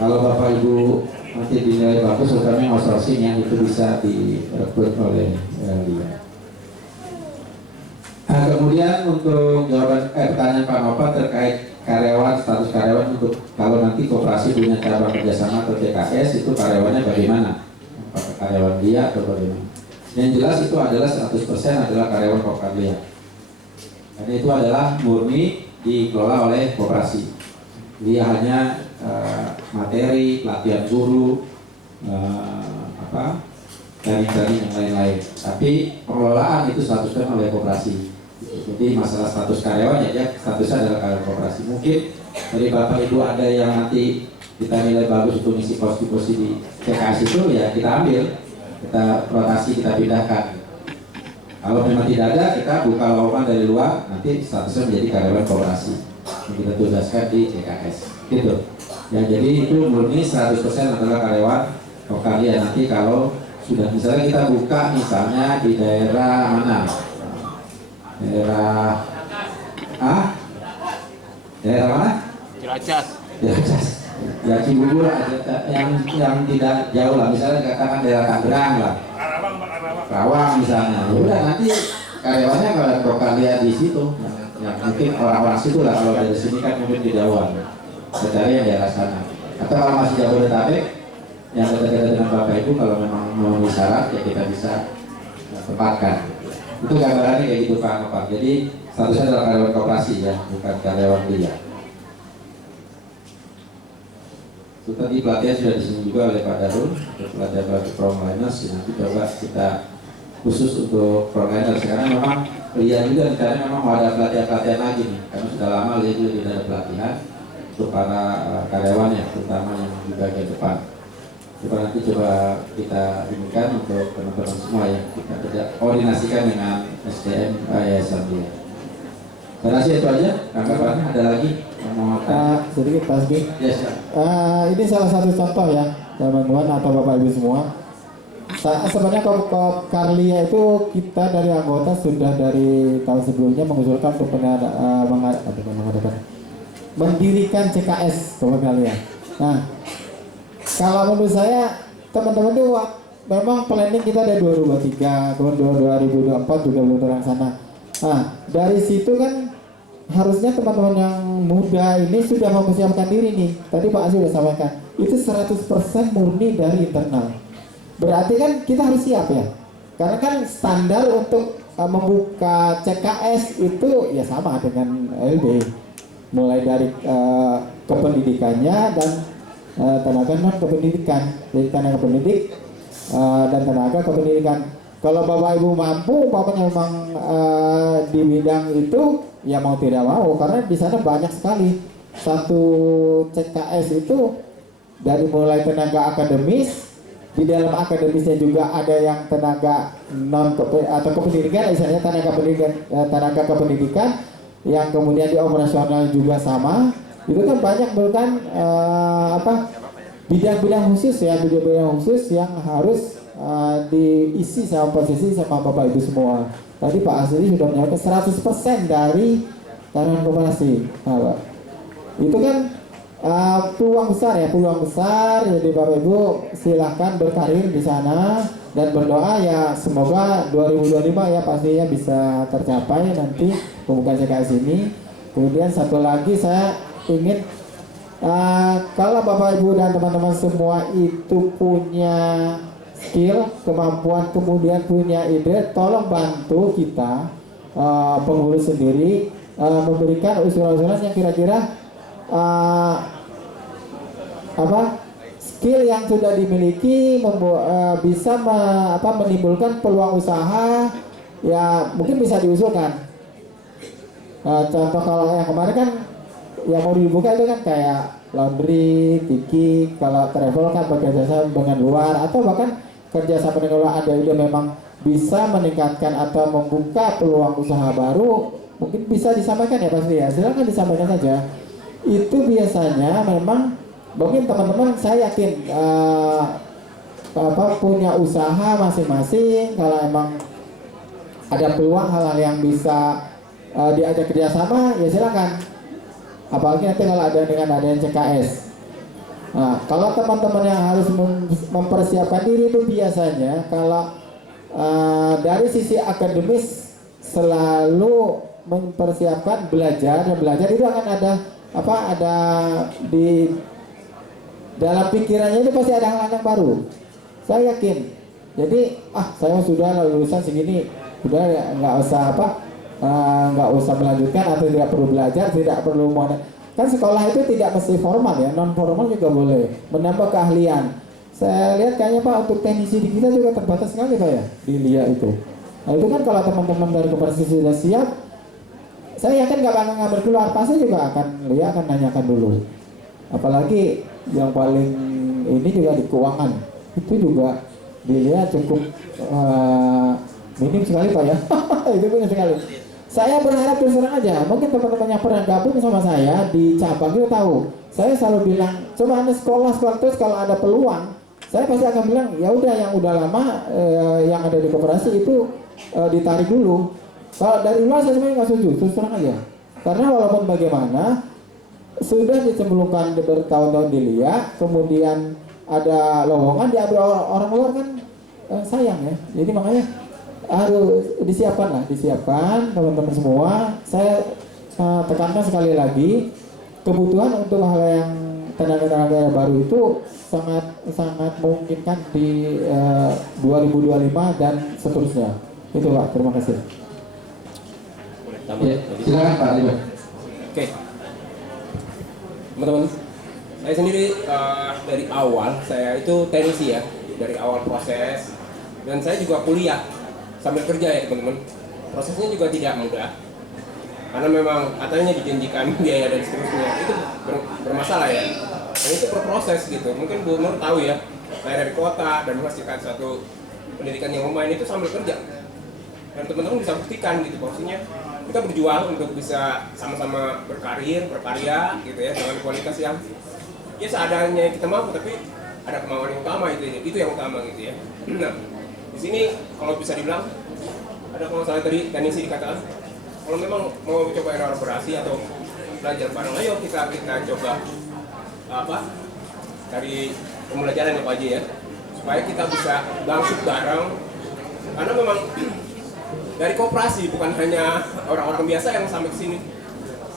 kalau Bapak Ibu nanti dinilai bagus, terutama yang outsourcing yang itu bisa direkrut oleh LIA. Kemudian untuk jawaban pertanyaan Pak Nova terkait karyawan, status karyawan untuk kalau nanti koperasi punya cabang kerjasama atau CKS itu karyawannya bagaimana? Apakah karyawan dia atau bagaimana? Yang jelas itu adalah 100% adalah karyawan Koperlia. Karena itu adalah murni dikelola oleh koperasi. Dia hanya materi, pelatihan guru, training yang lain-lain. Tapi pengelolaan itu 100% oleh koperasi. Jadi masalah status karyawan ya statusnya adalah karyawan koperasi. Mungkin dari Bapak Ibu ada yang nanti kita nilai bagus untuk mengisi posisi di CKS itu ya kita ambil, kita rotasi, kita pindahkan. Kalau memang tidak ada, kita buka lowongan dari luar, nanti statusnya menjadi karyawan koperasi yang kita tugaskan di CKS. Gitu. Ya jadi itu murni 100% adalah karyawan Koperlia. Nanti kalau sudah misalnya kita buka misalnya di daerah mana? Daerah mana? Ciracas. Ciracas. Ya Cibubur yang tidak jauh lah, misalnya katakan daerah Tangerang lah. Rawang misalnya. Ya udah nanti karyawannya kalau Koperlia di situ. Ya mungkin orang-orang situ lah, kalau dari sini kan mungkin kejauhan. Kita cari yang daerah sana. Atau kalau masih Jabodetabek yang dekat-dekat dengan Bapak Ibu, kalau memang memenuhi syarat ya kita bisa tempatkan. Itu gambarannya kayak gitu Pak. Jadi statusnya adalah karyawan koperasi ya, bukan karyawan dia. Itu tadi pelatihan sudah disinggung juga oleh Pak Darul untuk pelatihan frontliners. Nanti coba kita khusus untuk frontliners karena memang lihat juga karena memang mau ada pelatihan lagi nih, karena sudah lama lihat juga tidak ada pelatihan untuk para karyawan yang terutama yang di bagian depan. Coba nanti kita inikan untuk teman-teman semua ya, kita koordinasikan dengan SDM Yayasan dia. Saya rasa itu aja. Tanggapannya ada lagi? Sedikit Pak Asbi. Yes, ini salah satu contoh ya teman-teman atau Bapak Ibu semua. Sebenarnya Koperlia itu kita dari anggota sudah dari tahun sebelumnya mengusulkan untuk mendirikan CKS Koperlia. Nah, kalau menurut saya teman-teman itu memang planning kita ada 2023, kemudian 2024 juga belum terlaksana. Nah, dari situ kan harusnya teman-teman yang muda ini sudah mempersiapkan diri nih. Tadi Pak Aziz sudah sampaikan, itu 100% murni dari internal. Berarti kan kita harus siap ya. Karena kan standar untuk membuka CKS itu ya sama dengan LB. Mulai dari kependidikannya dan tenaga non kependidikan, jadi tenaga pendidik dan tenaga kependidikan. Kalau Bapak Ibu mampu, umpamanya memang di bidang itu, ya mau tidak mau, karena di sana banyak sekali. Satu CKS itu dari mulai tenaga akademis, di dalam akademisnya juga ada yang tenaga non atau kependidikan, misalnya tenaga kependidikan, yang kemudian di operasional juga sama. Itu kan banyak bukan bidang-bidang khusus ya, bidang-bidang khusus yang harus diisi sama posisi sama Bapak Ibu semua. Tadi Pak Asri sudah menyampaikan 100% dari taruhan koperasi. Nah, Pak, itu kan peluang besar ya, jadi Bapak Ibu silahkan berkarir di sana dan berdoa ya semoga 2025 ya pastinya bisa tercapai nanti pembukaan CKS ini. Kemudian satu lagi saya ingin kalau Bapak Ibu dan teman-teman semua itu punya skill, kemampuan, kemudian punya ide, tolong bantu kita pengurus sendiri memberikan usulan-usulan yang kira-kira skill yang sudah dimiliki bisa menimbulkan peluang usaha ya mungkin bisa diusulkan. Contoh kalau yang kemarin kan yang mau dibuka itu kan kayak laundry, tiki, kalau travel kan bekerjasama dengan luar atau bahkan kerjasama dengan luar ada ide memang bisa meningkatkan atau membuka peluang usaha baru, mungkin bisa disampaikan ya pasti ya, silakan disampaikan saja. Itu biasanya memang mungkin teman-teman saya yakin punya usaha masing-masing, kalau emang ada peluang hal-hal yang bisa diajak kerjasama ya silakan. Apalagi nanti kalau ada dengan adanya CKS. Nah, kalau teman-teman yang harus mempersiapkan diri itu biasanya kalau dari sisi akademis selalu mempersiapkan belajar itu akan ada ada di dalam pikirannya itu pasti ada hal yang baru. Saya yakin. Jadi saya sudah lulusan segini, sudah nggak usah nggak usah melanjutkan atau tidak perlu belajar, tidak perlu kan sekolah itu tidak mesti formal ya, non formal juga boleh menambah keahlian. Saya lihat kayaknya Pak untuk teknisi di kita juga terbatas sekali Pak ya di LIA itu. Nah itu kan kalau teman-teman dari koperasi sudah siap, saya yakin nggak akan ngambil keluar, pasti juga LIA akan nanyakan dulu. Apalagi yang paling ini juga di keuangan, itu juga di LIA cukup minim sekali Pak ya. Itu minim sekali. Saya berharap terus terang aja, mungkin teman-teman yang pernah gabung sama saya di cabang itu tahu. Saya selalu bilang, coba Anda sekolah terus kalau ada peluang, saya pasti akan bilang, ya udah yang udah lama yang ada di koperasi itu ditarik dulu. Kalau dari luar saya sebenarnya nggak setuju, terus terang aja. Karena walaupun bagaimana sudah dicemplungkan bertahun-tahun di LIA, kemudian ada lowongan diambil orang luar kan sayang ya. Jadi makanya harus disiapkan teman-teman semua. Saya tekankan sekali lagi, kebutuhan untuk hal yang tenaga-tenaga baru itu sangat memungkinkan di 2025 dan seterusnya. Itu Pak, terima kasih. Ya, silakan Pak Ridwan. Oke, teman-teman, saya sendiri dari awal saya itu teknisi ya, dari awal proses, dan saya juga kuliah sambil kerja ya teman-teman. Prosesnya juga tidak mudah karena memang katanya dijanjikan biaya dan seterusnya, itu bermasalah ya. Dan itu berproses gitu. Mungkin Bu Nur tahu ya, saya dari kota dan menghasilkan satu pendidikan yang lumayan itu sambil kerja. Dan teman-teman bisa buktikan gitu, maksudnya kita berjuang untuk bisa sama-sama berkarya gitu ya, dengan kualitas yang ya seadanya kita mampu, tapi ada kemauan yang utama itu yang utama gitu ya. Nah, di sini kalau bisa dibilang ada kalau salah tadi teknisi dikatakan kalau memang mau coba elaborasi atau belajar bareng, ayo kita coba dari pembelajaran ya Pak Haji ya, supaya kita bisa bangkit bareng, karena memang dari koperasi bukan hanya orang-orang biasa yang sampai ke sini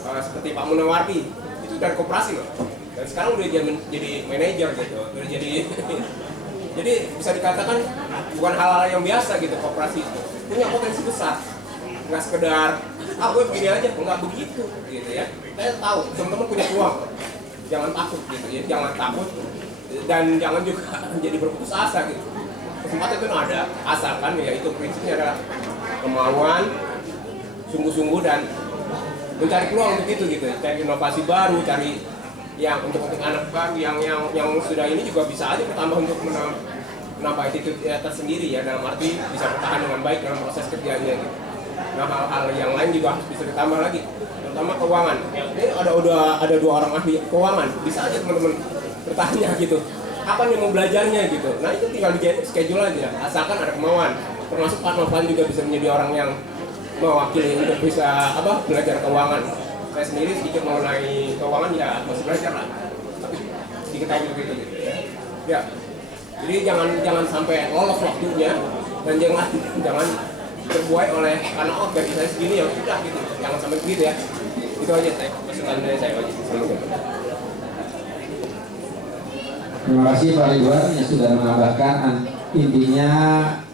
seperti Pak Munawardi itu dari koperasi loh, dan sekarang udah jadi manajer gitu, udah jadi bisa dikatakan bukan hal-hal yang biasa gitu. Koperasi punya potensi besar, nggak sekedar gue begini aja, nggak begitu gitu ya. Saya tahu teman-teman punya peluang, jangan takut gitu ya, jangan takut dan jangan juga jadi berputus asa gitu. Kesempatan itu ada, asalkan ya itu prinsipnya adalah kemauan, sungguh-sungguh dan mencari peluang untuk itu gitu, cari inovasi baru, cari yang untuk anak baru yang sudah ini juga bisa aja bertambah untuk menambah attitude tersendiri ya, dalam arti bisa bertahan dengan baik dalam proses kerjanya gitu. Nah hal-hal yang lain juga harus bisa ditambah lagi, terutama keuangan. Ini ada 2 orang ahli keuangan, bisa aja teman-teman bertanya gitu, kapan yang mau belajarnya gitu. Nah itu tinggal di schedule aja, asalkan ada kemauan. Termasuk Pak Novan juga bisa menjadi orang yang mewakili untuk bisa belajar keuangan. Saya sendiri sedikit mengenai keuangan ya masih belajar lah, tapi sedikit tahu gitu ya. Jadi jangan sampai lolos waktunya dan jangan terbuai oleh karena gaji saya segini ya sudah gitu, jangan sampai begitu ya. Itu aja masukan dari saya Pak. Terima kasih Pak Ridwan yang sudah menambahkan intinya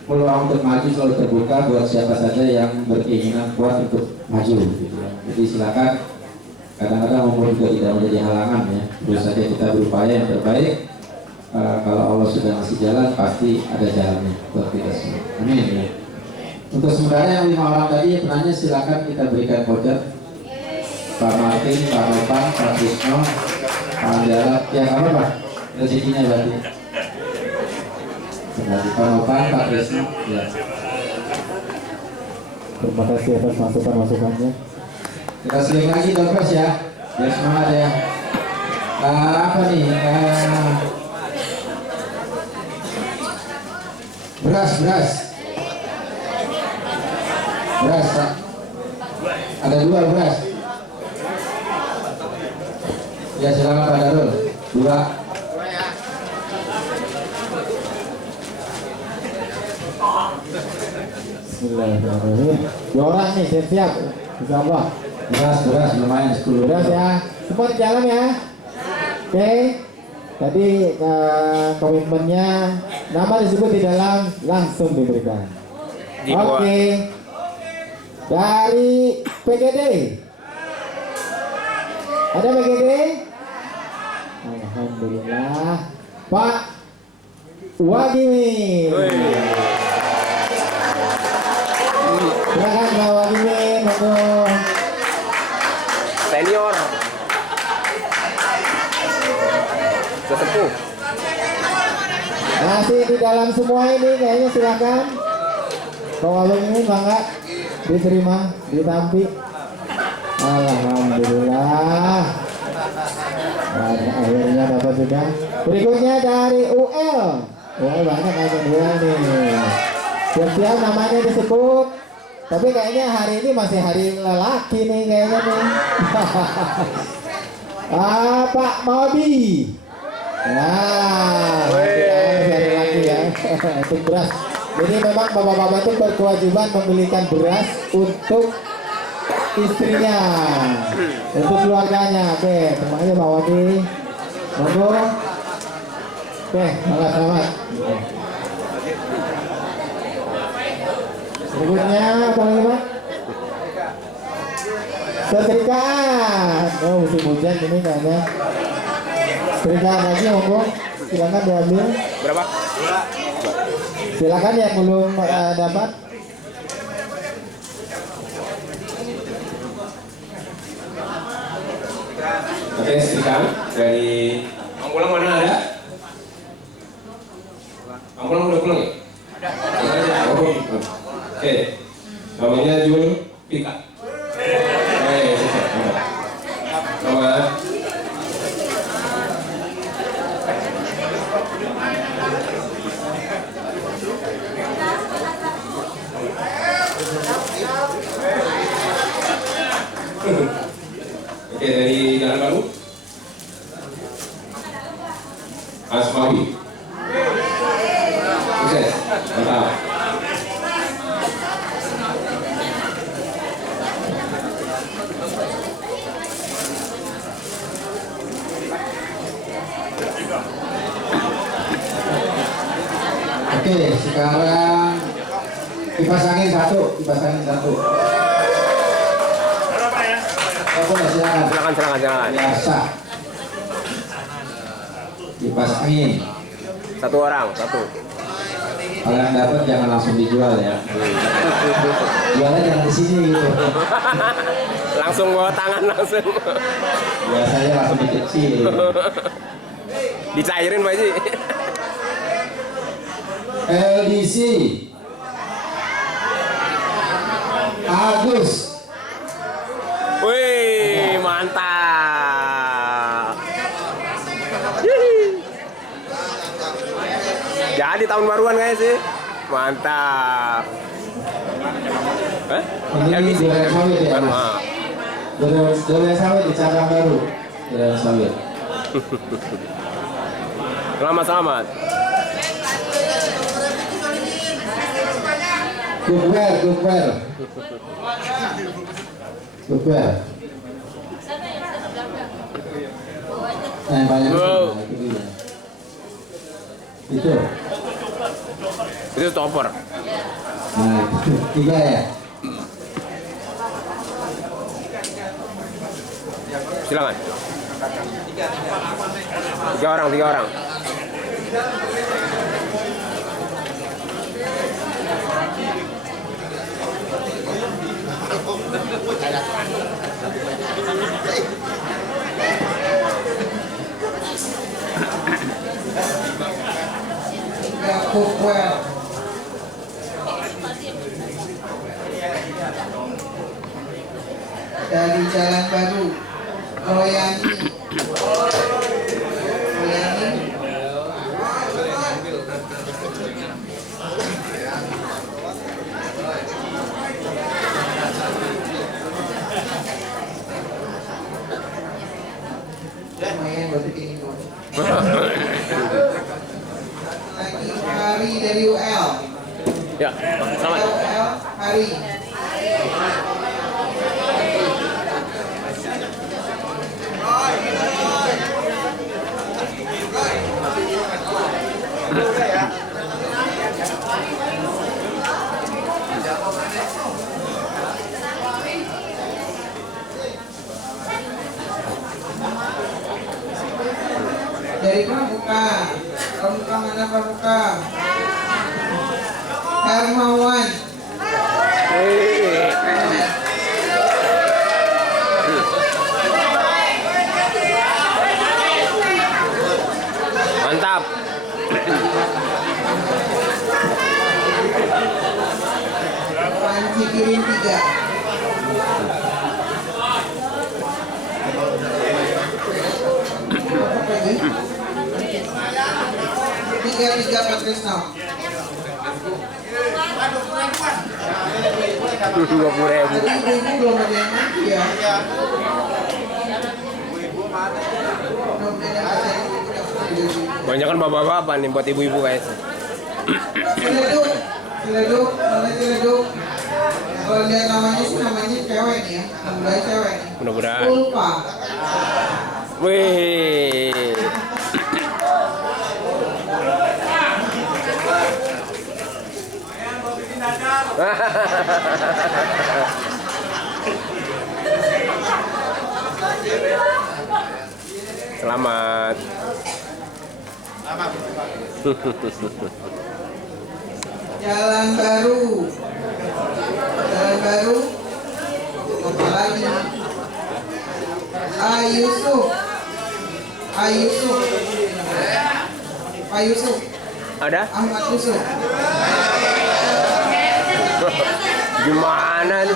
peluang untuk maju selalu terbuka buat siapa saja yang berkeinginan kuat untuk maju gitu ya. Jadi silakan, kadang-kadang umur juga tidak menjadi halangan ya, terus saja kita berupaya yang terbaik. Kalau Allah sudah ngasih jalan pasti ada jalannya buat kita semua. Amin ya. Untuk sementara yang 5 orang tadi penanya silakan kita berikan voucher. Pak Martin, Pak Nopan, Pak Krisno, Pak Andara, ya apa Pak? Rezekinya berarti. Pak Nopan, Pak Krisno, ya. Terima kasih atas masukan-masukannya. Kita seling lagi Dokes ya, biar semangat ya. Apa nih? Beras. Pak. Ada 2 beras. Ya silakan Pak Darul. 2. Bismillahirrahmanirrahim. 2 orang nih siap-siap. Insyaallah. Beras lumayan 10. Beras ya. Semua di jalan ya. Oke. Tadi komitmennya nama disebut di dalam langsung diberikan. Oke. Dari PGD. Ada PGD? Alhamdulillah. Pak Wagimi. Silakan Pak Wagimi, monggo. Senior. Sesepuh. Masih di dalam semua ini kayaknya silakan. Pak Wagimi bangga diterima, ditampi. Alhamdulillah. Akhirnya dapat juga. Berikutnya dari UL. UL banyak aja UL nih. Siap-siap namanya disebut. Tapi kayaknya hari ini masih hari lelaki nih kayaknya nih. Pak Maudi. Nah, hari laki ya. Itu beras. Jadi memang bapak-bapak itu berkewajiban membelikan beras untuk istrinya, untuk keluarganya. Oke, terima kasih Pak Wadi. Monggo. Oke, selamat. Berikutnya apa lagi Pak? Setrikaan. Oh, musim hujan ini kayaknya. Setrikaan lagi monggo. Silakan diambil. Berapa? Silakan yang belum dapat. Oke, setrikaan dari Angkulang mana ada? Angkulang udah pulang ya? Ada. Oh, oke. Namanya Jul Pika. Nama Oke, dari Jalan Baru Asmawi. Sukses, mantap. Oke, sekarang kipas angin satu. Oke, Silakan. biasa. Kipas angin. Satu orang, satu. Kalau yang dapat jangan langsung dijual ya. Jualnya jangan di sini gitu. Langsung bawa tangan langsung. Biasanya langsung dikecil. Dicairin Pak Haji. LDC Agus. Wih, mantap. Hihi. Jadi tahun baruan guys sih. Mantap. Ini durian sawit ya. Baru, Durian sawit di cabang baru. Durian sawit. Selamat. Cookware. Nah, banyak itu. Itu stopper. Nah, itu 3 ya. Silakan. 3 orang. Cookware. Dari Jalan Baru, Royani. Lumayan berarti ini. Lagi Hari dari UL. Ya, selamat. UL Hari. Dari Pramuka. Pramuka mana Pramuka? Hermawan. Mantap. Panji Kirin 3. Tiga Patrisno. 20.000. Tadi ibu belum ada yang mati ya. Banyak kan bapak-bapak nih buat ibu-ibu guys. Ciledug, Ciledug, mana Ciledug? Kalau lihat namanya sih namanya cewek nih ya, mudah cewek. Mudah-mudahan. Ulfa. Wih. Selamat. Jalan Baru. Jalan Baru. Apa lagi? Ayusuf. Ayusuf. Pak Yusuf. Ada? Ahmad Yusuf. Gimana nih?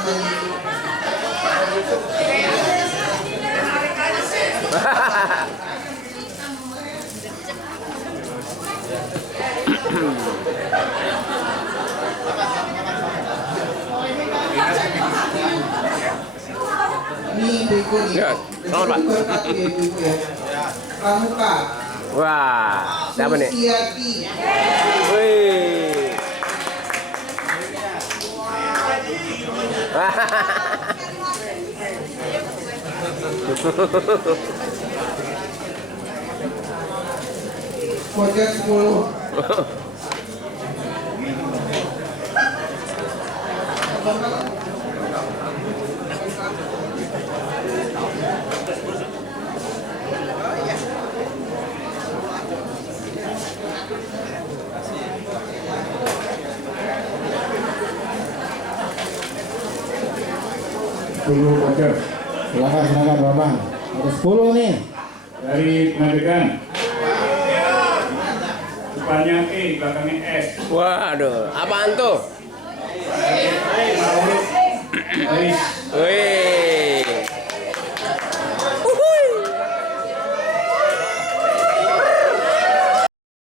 Ini ibu nih. Ya, selamat, Pak. Berkat ya ibu ya. Pramuka. Wah, siapa nih? Susiati. Wih. Pojok 10. Voucher Silakan Bapak. Ada 10 nih. dari Pengadegan. Depannya E, belakangnya S. Waduh, apaan tuh?